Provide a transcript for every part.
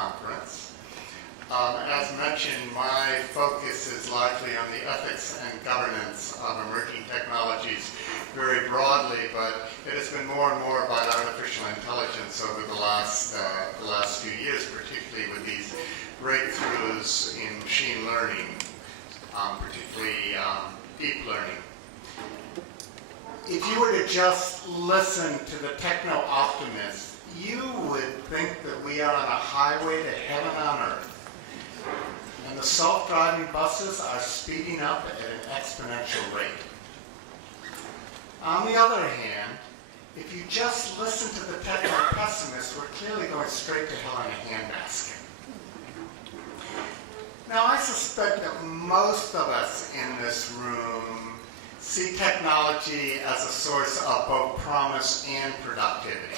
conference. As mentioned, my focus is largely on the ethics and governance of emerging technologies very broadly, but it has been more and more about artificial intelligence over the last few years, particularly with these breakthroughs in machine learning, particularly deep learning. If you were to just listen to the techno-optimists, you would think that we are on a highway to heaven on earth. And the self-driving buses are speeding up at an exponential rate. On the other hand, if you just listen to the techno-pessimists, we're clearly going straight to hell in a handbasket. Now, I suspect that most of us in this room see technology as a source of both promise and productivity.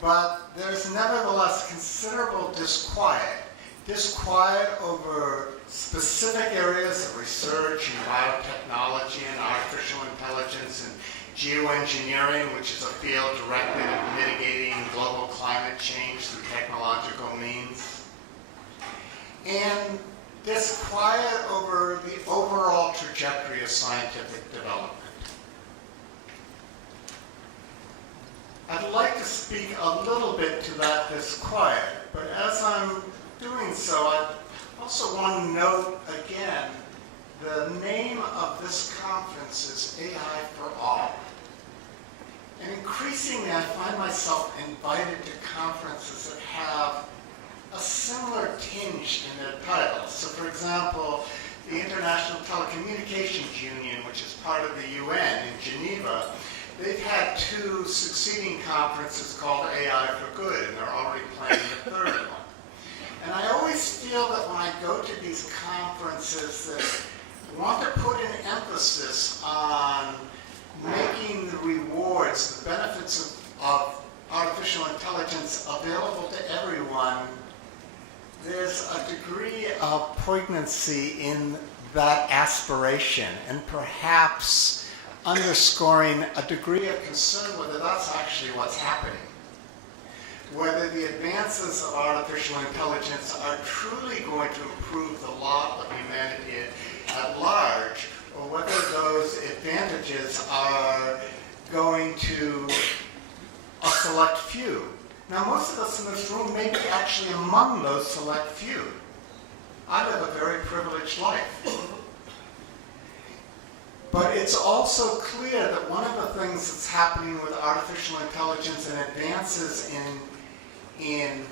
But there's nevertheless considerable disquiet over specific areas of research in biotechnology and artificial intelligence and geoengineering, which is a field directed at mitigating global climate change through technological means. And disquiet over the overall trajectory of scientific development. I'd like to speak a little bit to that disquiet, but as I'm doing so, I also want to note again, the name of this conference is AI for All. And increasingly, I find myself invited to conferences that have a similar tinge in their titles. So for example, the International Telecommunications Union, which is part of the UN in Geneva, they've had 2 succeeding conferences called AI for Good, and they're already planning a 3rd one. And I always feel that when I go to these conferences that want to put an emphasis on making the rewards, the benefits of artificial intelligence available to everyone, there's a degree of poignancy in that aspiration, and perhaps underscoring a degree of concern whether that's actually what's happening. Whether the advances of artificial intelligence are truly going to improve the lot of humanity at large, or whether those advantages are going to a select few. Now, most of us in this room may be actually among those select few. I live a very privileged life. But it's also clear that one of the things that's happening with artificial intelligence and advances in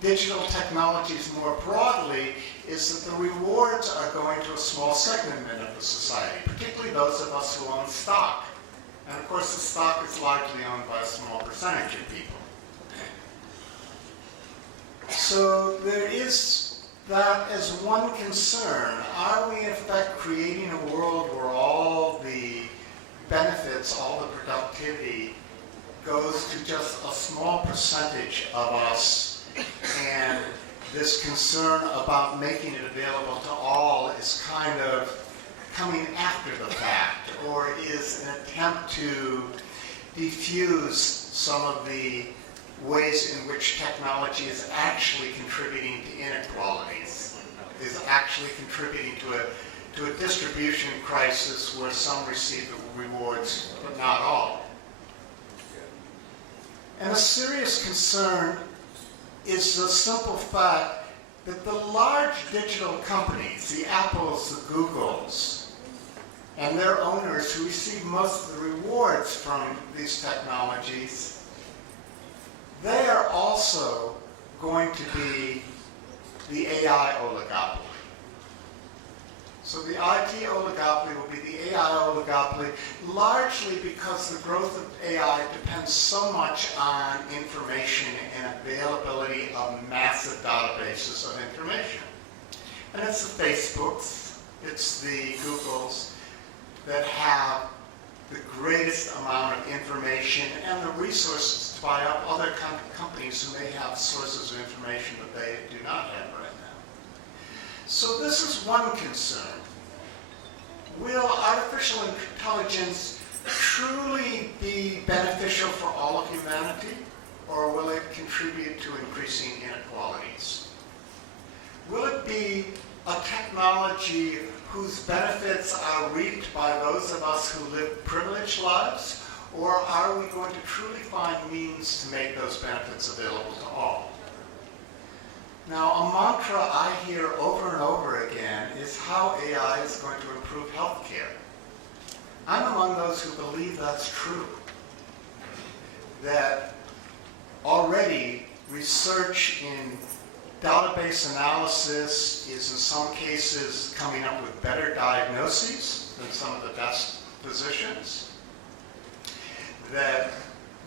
digital technologies more broadly is that the rewards are going to a small segment of the society, particularly those of us who own stock. And of course, the stock is largely owned by a small percentage of people. So there is that as one concern. Are we in fact creating a world where all the benefits, all the productivity goes to just a small percentage of us, and this concern about making it available to all is kind of coming after the fact, or is an attempt to diffuse some of the ways in which technology is actually contributing to inequalities, is actually contributing to a distribution crisis where some receive the rewards, but not all. And a serious concern is the simple fact that the large digital companies, the Apples, the Googles, and their owners who receive most of the rewards from these technologies, they are also going to be the AI oligopoly. So the IT oligopoly will be the AI oligopoly, largely because the growth of AI depends so much on information and availability of massive databases of information. And it's the Facebooks, it's the Googles that have the greatest amount of information and the resources to buy up other companies who may have sources of information that they do not have right now. So this is one concern. Will artificial intelligence truly be beneficial for all of humanity? or will it contribute to increasing inequalities? Will it be a technology whose benefits are reaped by those of us who live privileged lives, or are we going to truly find means to make those benefits available to all? Now, a mantra I hear over and over again is how AI is going to improve healthcare. I'm among those who believe that's true. That already research in database analysis is in some cases coming up with better diagnoses than some of the best physicians. That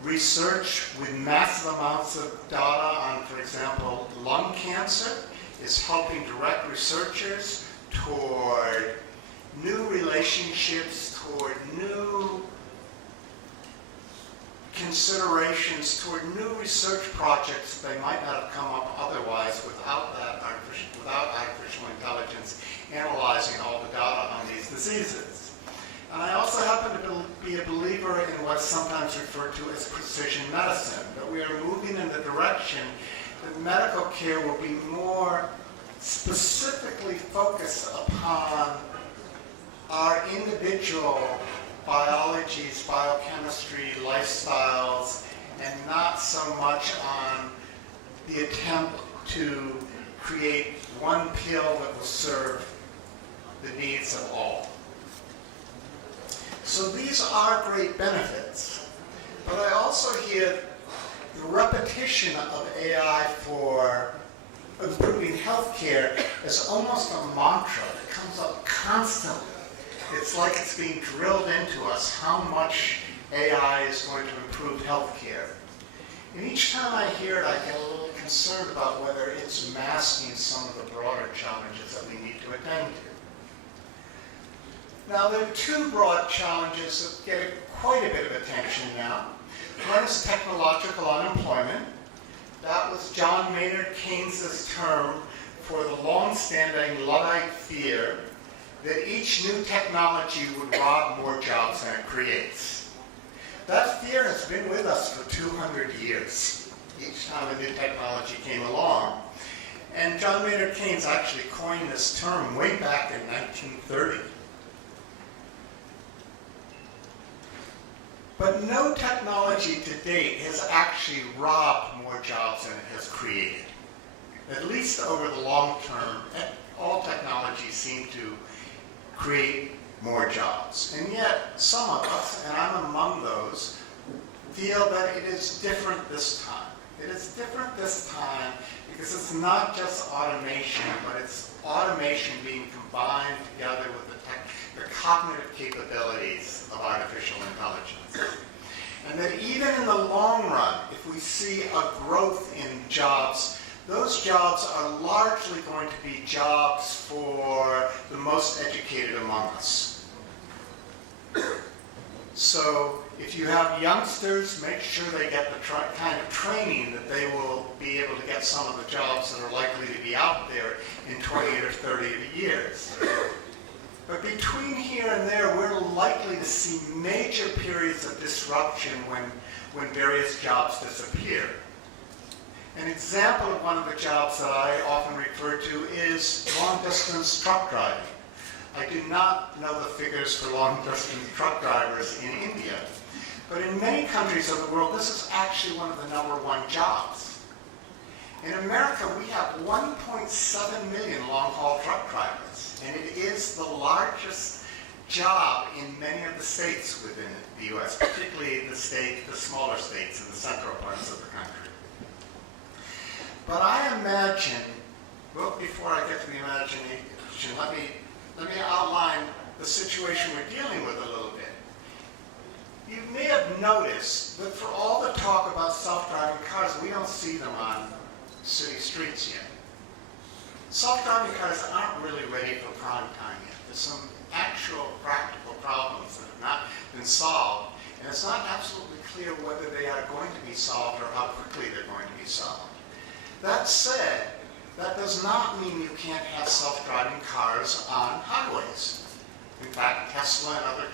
research with massive amounts of data on, for example, lung cancer is helping direct researchers toward new relationships, toward new considerations, toward new research projects that they might not have come up otherwise without artificial intelligence analyzing all the data on these diseases. And I also happen to be a believer in what's sometimes referred to as precision medicine, that we are moving in the direction that medical care will be more specifically focused upon our individual biologies, biochemistry, lifestyles, and not so much on the attempt to create one pill that will serve the needs of all. So these are great benefits, but I also hear the repetition of AI for improving healthcare as almost a mantra that comes up constantly. It's like it's being drilled into us how much AI is going to improve healthcare. And each time I hear it, I get a little concerned about whether it's masking some of the broader challenges that we need to attend to. Now, there are two broad challenges that get quite a bit of attention now. One is technological unemployment. That was John Maynard Keynes' term for the long-standing Luddite fear that each new technology would rob more jobs than it creates. That fear has been with us for 200 years, each time a new technology came along. And John Maynard Keynes actually coined this term way back in 1930. But no technology to date has actually robbed more jobs than it has created. At least over the long term, all technologies seem to create more jobs. And yet, some of us, and I'm among those, feel that it is different this time. It is different this time because it's not just automation, but it's automation being combined together with the cognitive capabilities of artificial intelligence. And that even in the long run, if we see a growth in jobs, those jobs are largely going to be jobs for the most educated among us. So if you have youngsters, make sure they get the kind of training that they will be able to get some of the jobs that are likely to be out there in 20 or 30 years. But between here and there, we're likely to see major periods of disruption when various jobs disappear. An example of one of the jobs that I often refer to is long-distance truck driving. I do not know the figures for long-distance truck drivers in India, but in many countries of the world, this is actually one of the #1 jobs. In America, we have 1.7 million long-haul truck drivers, and it is the largest job in many of the states within the U.S., particularly the smaller states in the central parts of the country. But I imagine, well, before I get to the imagination, let me outline the situation we're dealing with a little bit. You may have noticed that for all the talk about self-driving cars, we don't see them on city streets yet. Self-driving cars aren't really ready for prime time yet. There's some actual practical problems that have not been solved, and it's not absolutely clear whether they are going to be solved or how quickly they're going to be solved. That said, that does not mean you can't have self-driving cars on highways. In fact, Tesla and other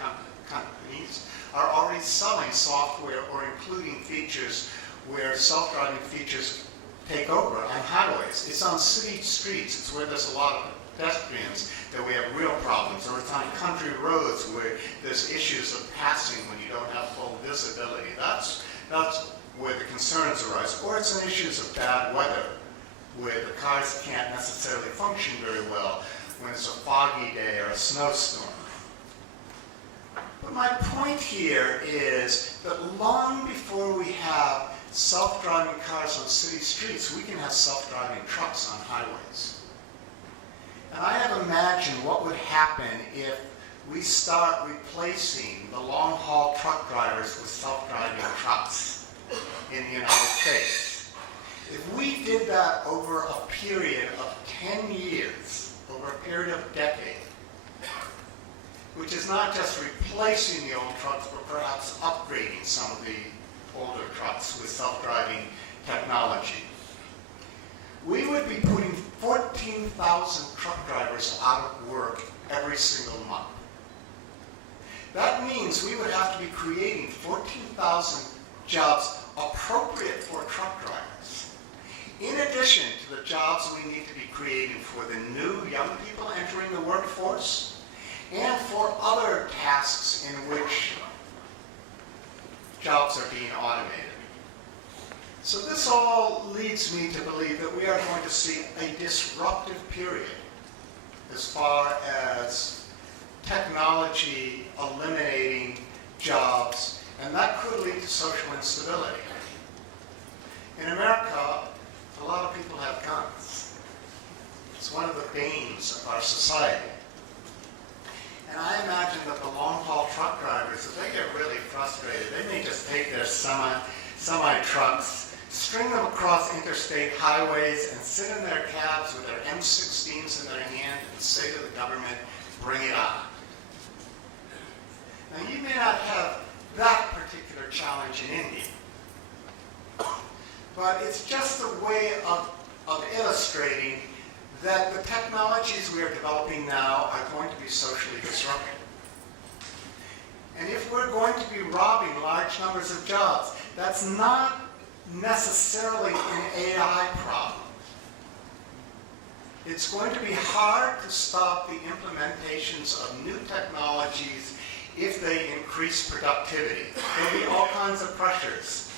companies are already selling software or including features where self-driving features take over on highways. It's on city streets. It's where there's a lot of pedestrians that we have real problems. Or it's on country roads where there's issues of passing when you don't have full visibility. That's where the concerns arise. Or it's in issues of bad weather, where the cars can't necessarily function very well when it's a foggy day or a snowstorm. But my point here is that long before we have self-driving cars on city streets, we can have self-driving trucks on highways. And I have imagined what would happen if we start replacing the long-haul truck drivers with self-driving trucks in the United States. If we did that over a period of 10 years, over a period of a decade, which is not just replacing the old trucks, but perhaps upgrading some of the older trucks with self-driving technology, we would be putting 14,000 truck drivers out of work every single month. That means we would have to be creating 14,000 jobs appropriate for truck drivers, in addition to the jobs we need to be creating for the new young people entering the workforce, and for other tasks in which jobs are being automated. So this all leads me to believe that we are going to see a disruptive period as far as technology eliminating jobs, and that could lead to social instability. In America, a lot of people have guns. It's one of the banes of our society. And I imagine that the long-haul truck drivers, if they get really frustrated, they may just take their semi-trucks, string them across interstate highways, and sit in their cabs with their M16s in their hand and say to the government, "Bring it on." Now, you may not have that particular challenge in India, but it's just a way of illustrating that the technologies we are developing now are going to be socially disruptive. And if we're going to be robbing large numbers of jobs, that's not necessarily an AI problem. It's going to be hard to stop the implementations of new technologies if they increase productivity. There'll be all kinds of pressures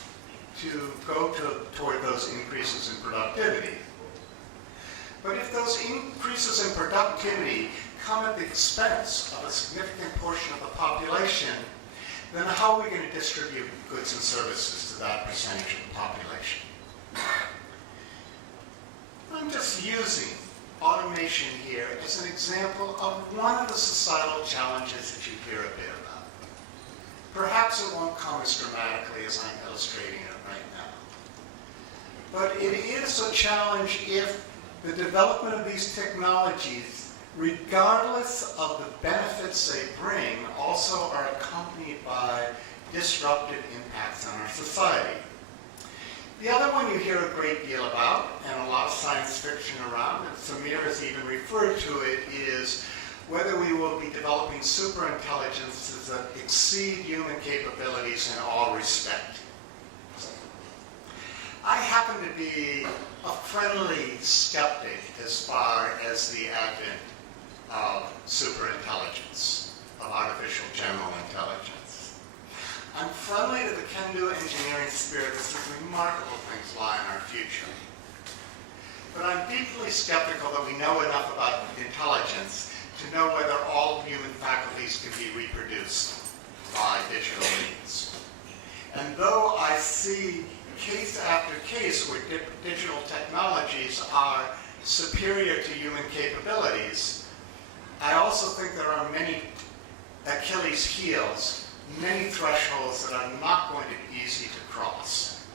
to go toward those increases in productivity. But if those increases in productivity come at the expense of a significant portion of the population, then how are we going to distribute goods and services to that percentage of the population? I'm just using automation here as an example of one of the societal challenges that you hear a bit about. Perhaps it won't come as dramatically as I'm illustrating it right now. But it is a challenge if the development of these technologies, regardless of the benefits they bring, also are accompanied by disruptive impacts on our society. The other one you hear a great deal about, and a lot of science fiction around, and Samir has even referred to it, is whether we will be developing superintelligences that exceed human capabilities in all respect. I happen to be a friendly skeptic as far as the advent of superintelligence, of artificial general intelligence. I'm friendly to the can-do engineering spirit that some remarkable things lie in our future. But I'm deeply skeptical that we know enough about intelligence to know whether all human faculties can be reproduced by digital means. And though I see case after case where digital technologies are superior to human capabilities, I also think there are many Achilles heels, many thresholds that are not going to be easy to cross.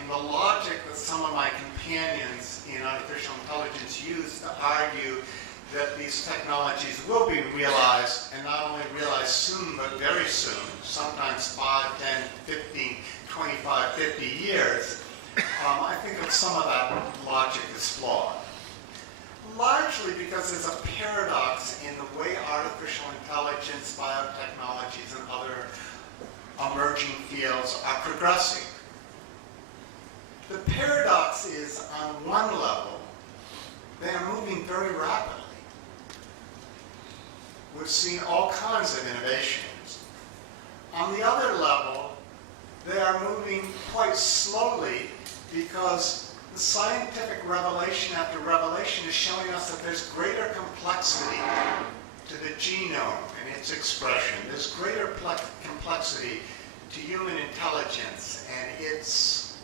And the logic that some of my companions in artificial intelligence use to argue that these technologies will be realized, and not only realized soon, but very soon, sometimes 5, 10, 15, 25, 50 years, I think that some of that logic is flawed. Largely because there's a paradox in the way artificial intelligence, biotechnologies, and other emerging fields are progressing. paradox is, on one level, they are moving very rapidly. We've seen all kinds of innovations. On the other level, they are moving quite slowly because the scientific revelation after revelation is showing us that there's greater complexity to the genome and its expression. There's greater complexity to human intelligence and its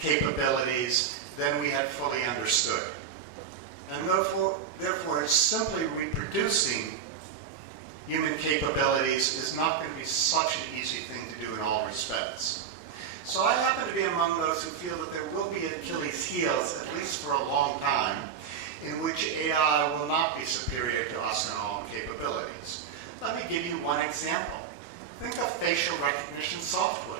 capabilities than we had fully understood. And therefore simply reproducing human capabilities is not going to be such an easy thing to do in all respects. So I happen to be among those who feel that there will be Achilles' heels, at least for a long time, in which AI will not be superior to us in all capabilities. Let me give you one example. Think of facial recognition software.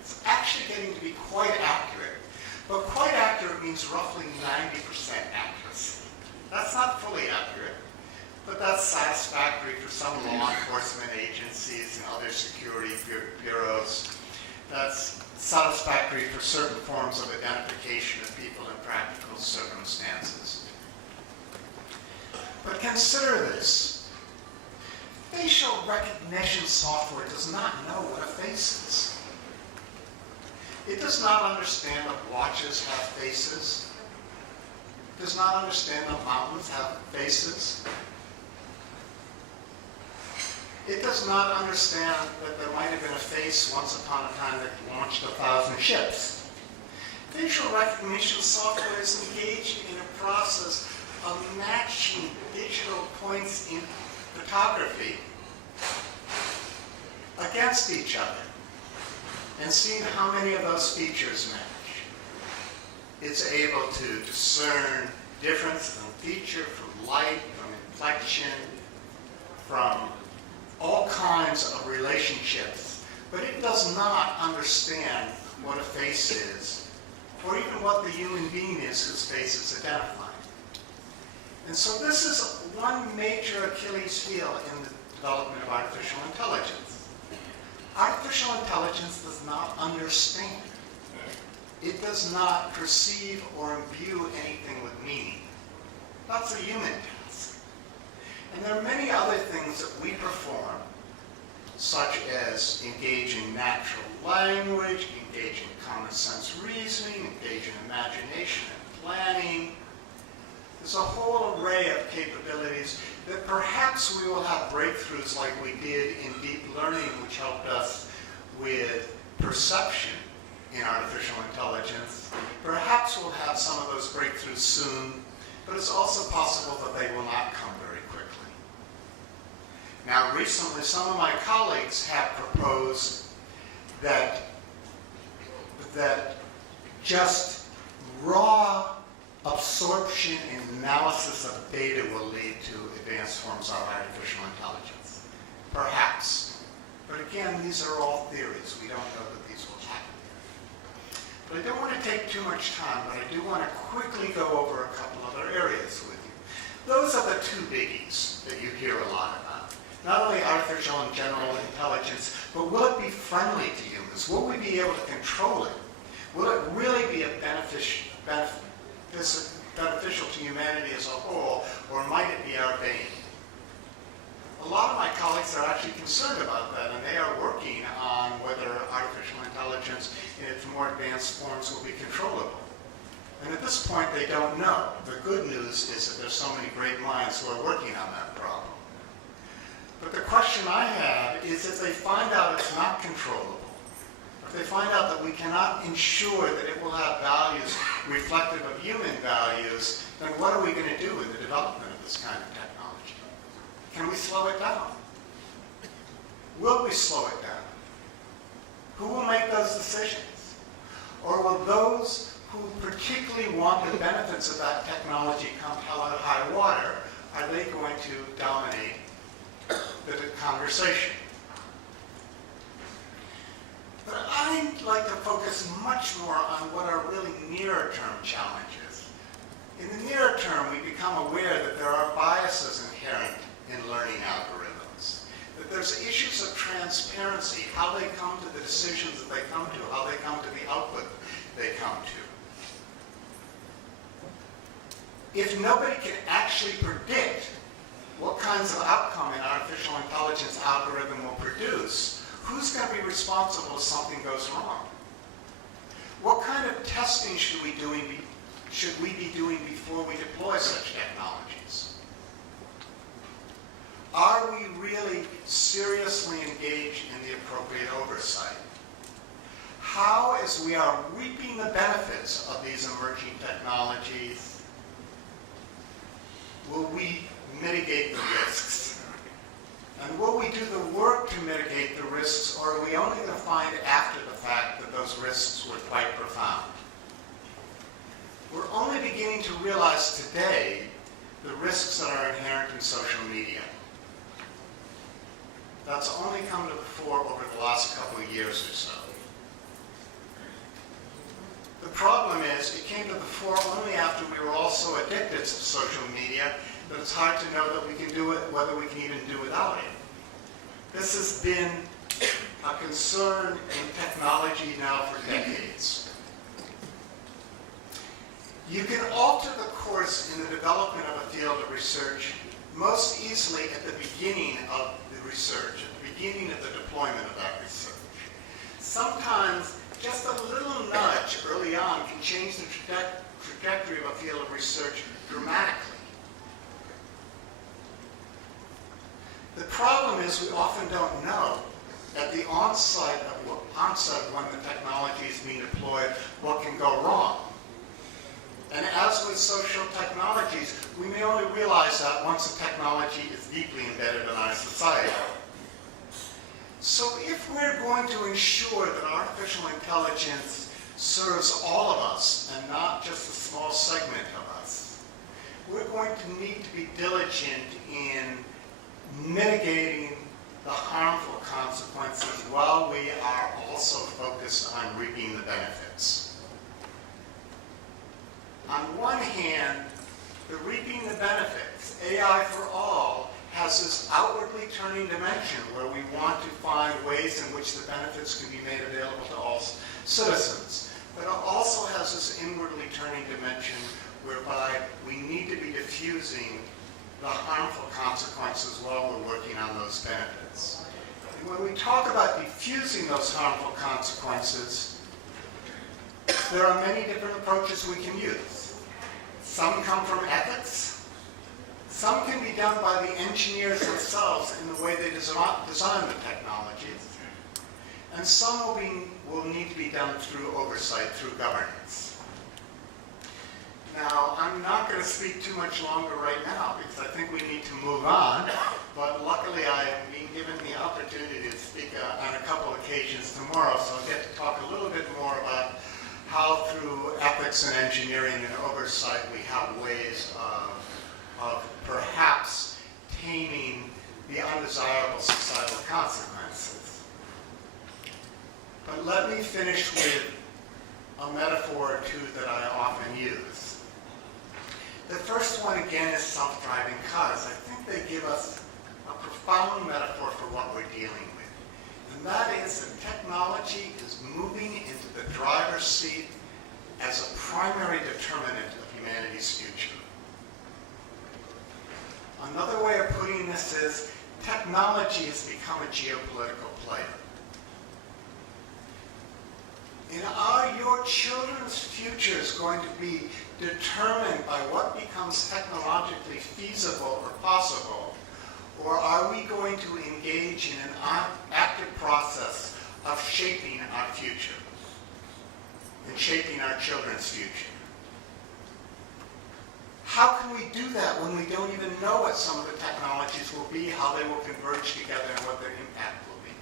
It's actually getting to be quite accurate, but quite accurate means roughly 90% accuracy. That's not fully accurate, but that's satisfactory for some law enforcement agencies and other security bureaus. That's satisfactory for certain forms of identification of people in practical circumstances. But consider this. Facial recognition software does not know what a face is. It does not understand that watches have faces. It does not understand that mountains have faces. It does not understand that there might have been a face once upon a time that launched 1,000 ships. Facial recognition software is engaged in a process of matching digital points in photography against each other and seeing how many of those features match. It's able to discern difference in feature from light, from inflection, from all kinds of relationships, but it does not understand what a face is, or even what the human being is whose face is identified. And so this is one major Achilles heel in the development of artificial intelligence. Artificial intelligence does not understand. It does not perceive or imbue anything with meaning. That's a human task. And there are many other things that we perform, such as engage in natural language, engage in common sense reasoning, engage in imagination and planning. There's a whole array of capabilities that perhaps we will have breakthroughs like we did in deep learning, which helped us with perception in artificial intelligence. Perhaps we'll have some of those breakthroughs soon, but it's also possible that they will not come very quickly. Now, recently, some of my colleagues have proposed that just raw absorption and analysis of data will lead to advanced forms of artificial intelligence. Perhaps. But again, these are all theories. We don't know that these will happen. But I don't want to take too much time, but I do want to quickly go over a couple other areas with you. Those are the two biggies that you hear a lot about. Not only artificial and general intelligence, but will it be friendly to humans? Will we be able to control it? Will it really be beneficial to humanity as a whole, or might it be our bane? A lot of my colleagues are actually concerned about that, and they are working on whether artificial intelligence in its more advanced forms will be controllable. And at this point, they don't know. The good news is that there's so many great minds who are working on that problem. But the question I have is, if they find out it's not controllable, if they find out that we cannot ensure that it will have values reflective of human values, then what are we going to do in the development of this kind of technology? Can we slow it down? Will we slow it down? Who will make those decisions? Or will those who particularly want the benefits of that technology come hell or high water, are they going to dominate the conversation? But I'd like to focus much more on what are really nearer-term challenges. In the nearer term, we become aware that there are biases inherent in learning algorithms, that there's there's issues of transparency, how they come to the decisions that they come to, how they come to the output they come to. If nobody can actually predict what kinds of outcome an artificial intelligence algorithm will produce, who's going to be responsible if something goes wrong? What kind of testing should we be doing before we deploy such technologies? Are we really seriously engaged in the appropriate oversight? How, as we are reaping the benefits of these emerging technologies, will we mitigate the risks? And will we do the work to mitigate the risks, or are we only going to find after the fact that those risks were quite profound? We're only beginning to realize today the risks that are inherent in social media. That's only come to the fore over the last couple of years or so. The problem is, it came to the fore only after we were all so addicted to social media that it's hard to know that we can do it, whether we can even do without it. This has been a concern in technology now for decades. You can alter the course in the development of a field of research most easily at the beginning of the research, at the beginning of the deployment of that research. Sometimes just a little nudge early on can change the trajectory of a field of research dramatically. The problem is we often don't know at the onset when the technology is being deployed what can go wrong. And as with social technologies, we may only realize that once the technology is deeply embedded in our society. So if we're going to ensure that artificial intelligence serves all of us and not just a small segment of us, we're going to need to be diligent in mitigating the harmful consequences while we are also focused on reaping the benefits. On one hand, the reaping the benefits, AI for all, has this outwardly turning dimension where we want to find ways in which the benefits can be made available to all citizens. But it also has this inwardly turning dimension whereby we need to be diffusing the harmful consequences while we're working on those benefits. And when we talk about diffusing those harmful consequences, there are many different approaches we can use. Some come from ethics. Some can be done by the engineers themselves in the way they design the technologies. And some will need to be done through oversight, through governance. Now, I'm not going to speak too much longer right now because I think we need to move on. But luckily, I am being given the opportunity to speak on a couple occasions tomorrow, so I'll get to talk a little bit more about how through ethics and engineering and oversight we have ways of perhaps taming the undesirable societal consequences. But let me finish with a metaphor or two that I often use. The first one, again, is self-driving cars. I think they give us a profound metaphor for what we're dealing with. And that is that technology is moving into the driver's seat as a primary determinant of humanity's future. Another way of putting this is technology has become a geopolitical player. Your children's future is going to be determined by what becomes technologically feasible or possible, or are we going to engage in an active process of shaping our future and shaping our children's future? How can we do that when we don't even know what some of the technologies will be, how they will converge together, and what their impact will be?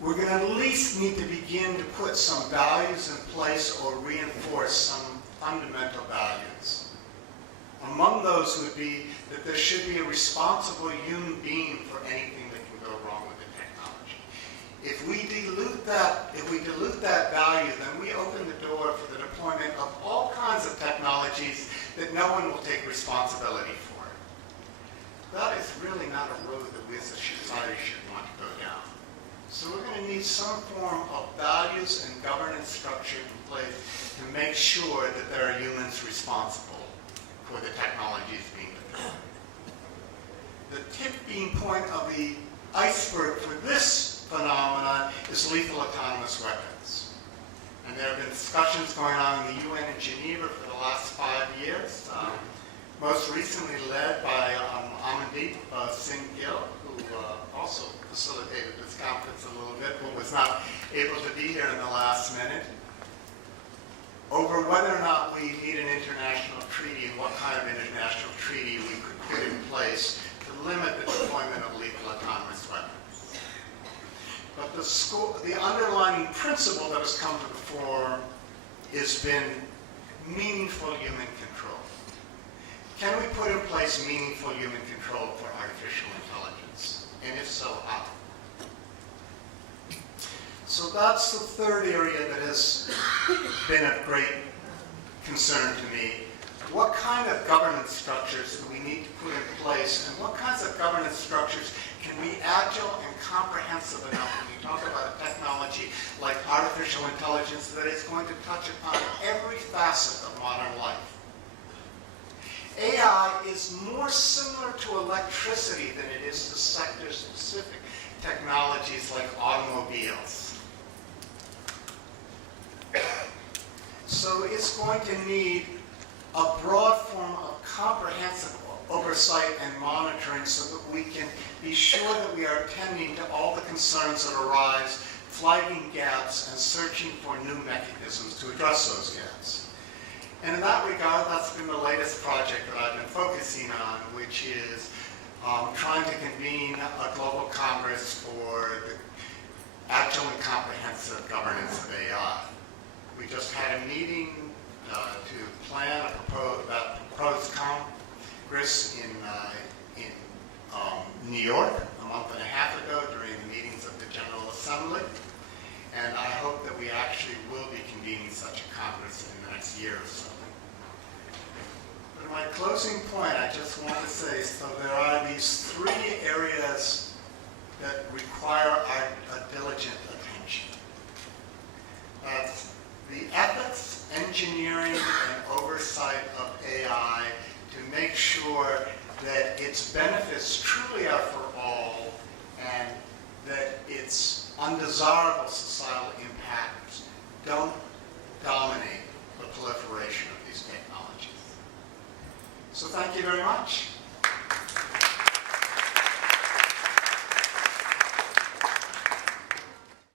We're going to at least need to begin to put some values in place or reinforce some fundamental values. Among those would be that there should be a responsible human being for anything that can go wrong with the technology. If we dilute that value, then we open the door for the deployment of all kinds of technologies that no one will take responsibility for. that is really not a road that we as a society should want to go down. So we're going to need some form of values and governance structure in place to make sure that there are humans responsible for the technologies being deployed. The tipping point of the iceberg for this phenomenon is lethal autonomous weapons. And there have been discussions going on in the UN in Geneva for the last 5 years, most recently led by Amitabh Singh Gill, who also facilitated this conference a little bit, but was not able to be here in the last minute, over whether or not we need an international treaty and what kind of international treaty we could put in place to limit the deployment of lethal autonomous weapons. But the underlying principle that has come to the fore has been meaningful human control. Can we put in place meaningful human control for artificial intelligence? And if so, how? So that's the third area that has been of great concern to me. What kind of governance structures do we need to put in place, and what kinds of governance structures can be agile and comprehensive enough when you talk about a technology like artificial intelligence that is going to touch upon every facet of modern life? AI is more similar to electricity than it is to sector-specific technologies like automobiles. So it's going to need a broad form of comprehensive oversight and monitoring so that we can be sure that we are attending to all the concerns that arise, flagging gaps, and searching for new mechanisms to address those gaps. And in that regard, that's been the latest project that I've been focusing on, which is trying to convene a global congress for the agile and comprehensive governance of AI. We just had a meeting to plan that proposed congress in New York a month and a half ago during the meetings of the General Assembly. And I hope that we actually will be convening such a congress in the next year or so. But in my closing point, I just want to say, so there are these three areas that require our diligent attention. That's the ethics, engineering, and oversight of AI to make sure that its benefits truly are for all and that its undesirable societal impacts don't dominate the proliferation of these technologies. So thank you very much.